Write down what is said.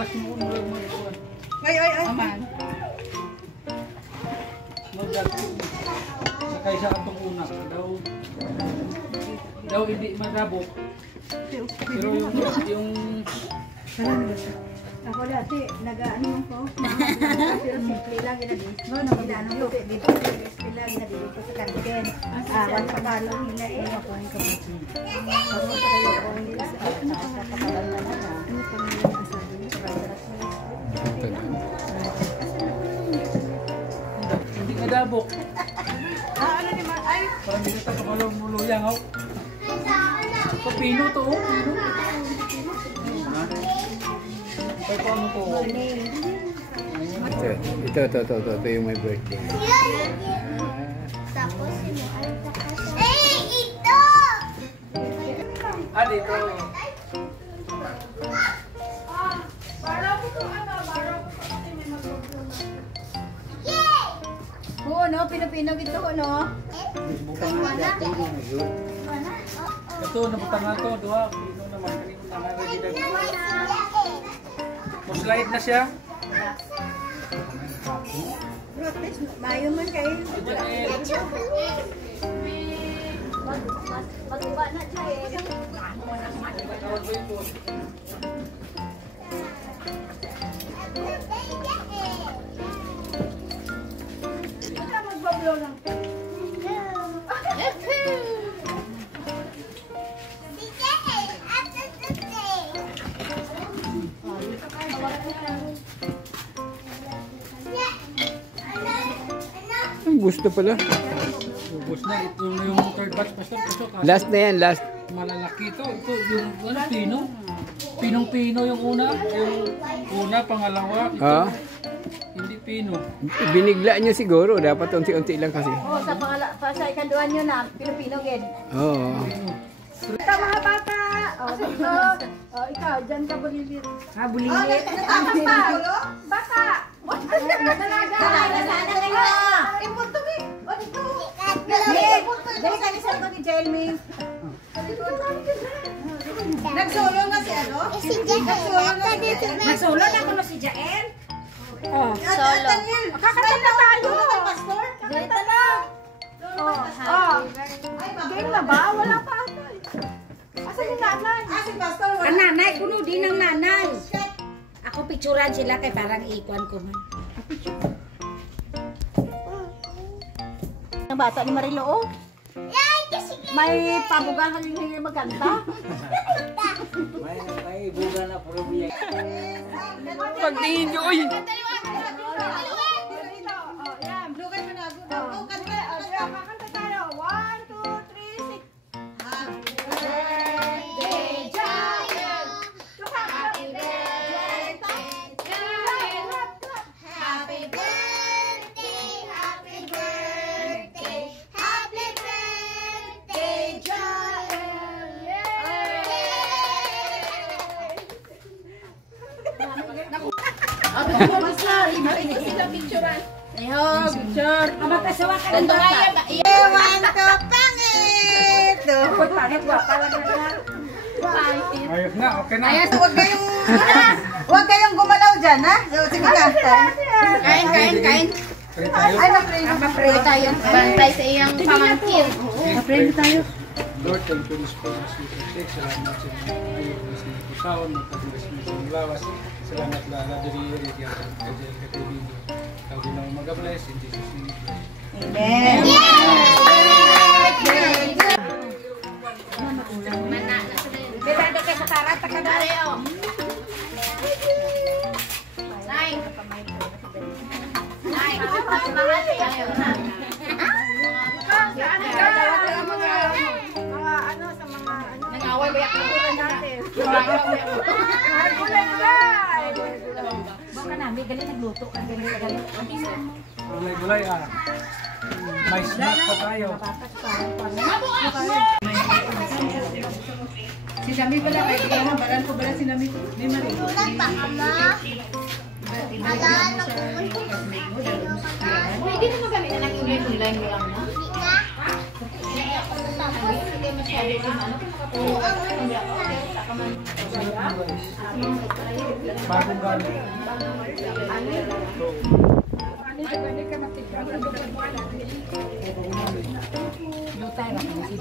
last mo mag-kuhan. Ay. Aman. Sakay sa atong una. Daw hindi magabok. Pero yung ako dati, nag-ano ko. Pero simple lang yun na dito. Nag-ano ko. Dito, simple lang yun na dito sa kantin. Wala pa palo nila eh. Ako ang kapatid. Ako tayo ko nila sa kapatalan na lang. Ano pa nga yung asabi niya? hindi magabok. Ano naman? Ay! Parang hindi ka muluyang ako. Pino to, pino. Ito yung my birthday. Tapos ito! Dito. Oo, no? Pinapinaw ito, no? Ito, nabutang na ito. Dua, pino naman. Slide na siya. Mayo man kayo. Mag-uba na siya eh. Magbablo lang. Gusto pala. Ubus na. Ito na yung third batch. Last na yan, last. Malalaki ito. Ito yung pino. Pinong-pino yung una. Yung una, pangalawa. Ito. Hindi pino. Binigla nyo siguro. Dapat unti-unti lang kasi. Oo, sa ikanduan nyo na, pinupinogin. Oo. Ikaw mga bata! Ikaw, dyan ka bulilit. Bulilit. Natakas pa! Bata! Dalaga! Sana kayo! Ipunto mi! O dito! Dali ka ni Sarko ni Jelmy. Nagsulong na si ano? Si Jael. Nagsulong na ko na si Jael? Solo. Kakanta na tayo! Kakanta na! Game na ba? Wala pa ata. Asan yung nanay? Si Pastor. Ang nanay, kuno din ang nanay. Ako picturean sila kay parang ikuan ko man. Ang bata ni Marilo, oh. May pabugang halingay magkanta. May buga na puro biyak. Pagtingin nyo, uy! Kakanta tayo. 1, 2, 3, 6. Happy birthday, Jael. Happy birthday, Jael. Happy birthday, happy birthday, happy birthday, Jael. Ayaw, picture. Magkasawa ka ng Ewan ko pangit. Pangit, wapa lang na. Ayos na, okay na. Huwag kayong gumalaw dyan, ha? So, sige na. Kain. Ay, na-pray tayo. Bantay sa iyang pamangkin. Na-pray tayo. Lord, thank you for the sweet six. Salamat sa mga ayos na ikusaon. Magpatulas mo sa mga lawas. Salamat na nadiri rin yung kajay katibig. Ikaw din ako mag-bless. In Jesus' name. Amen. Berado kay sa tarat ka na reo. Nay. Nay, mas mahal tayo. Nangaway ba yung natin? Baka namin galing nagluto ka galing. Gulay-gulay may snack pa tayo. Si Nami pala kay Diana, balan ko pala si Nami. Ni Marie. Ulan pa ka ma. Alala ko. Pwede naman kami na nag-ulay mo lang na. Bagong gamit. Ano,